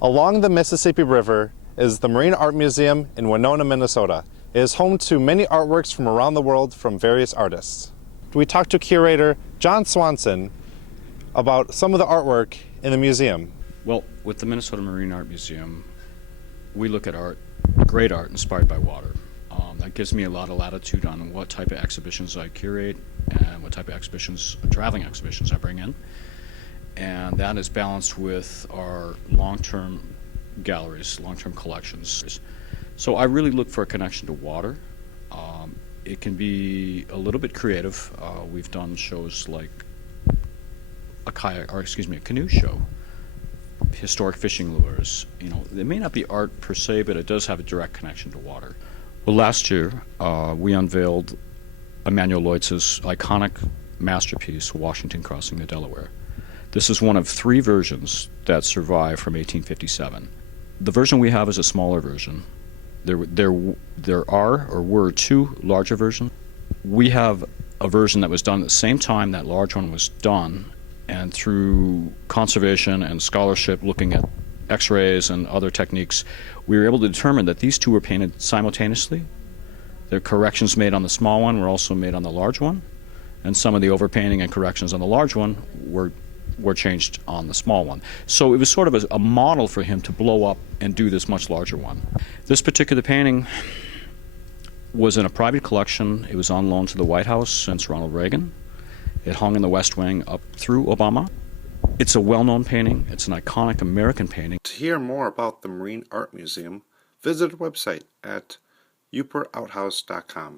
Along the Mississippi River is the Marine Art Museum in Winona, Minnesota. It is home to many artworks from around the world from various artists. We talked to curator John Swanson about some of the artwork in the museum. Well, with the Minnesota Marine Art Museum, we look at art, great art inspired by water. That gives me a lot of latitude on what type of exhibitions I curate and what type of exhibitions, traveling exhibitions I bring in. And that is balanced with our long-term galleries, long-term collections. So I really look for a connection to water. It can be a little bit creative. We've done shows like a canoe show, historic fishing lures. You know, it may not be art per se, but it does have a direct connection to water. Well, last year we unveiled Emanuel Lewitz's iconic masterpiece, Washington Crossing the Delaware. This is one of 3 versions that survive from 1857. The version we have is a smaller version. There were 2 larger versions. We have a version that was done at the same time that large one was done, and through conservation and scholarship, looking at X-rays and other techniques, we were able to determine that these 2 were painted simultaneously. The corrections made on the small one were also made on the large one, and some of the overpainting and corrections on the large one were changed on the small one. So it was sort of a model for him to blow up and do this much larger one. This particular painting was in a private collection. It was on loan to the White House since Ronald Reagan. It hung in the West Wing up through Obama. It's a well-known painting. It's an iconic American painting. To hear more about the Marine Art Museum, visit our website at uperouthouse.com.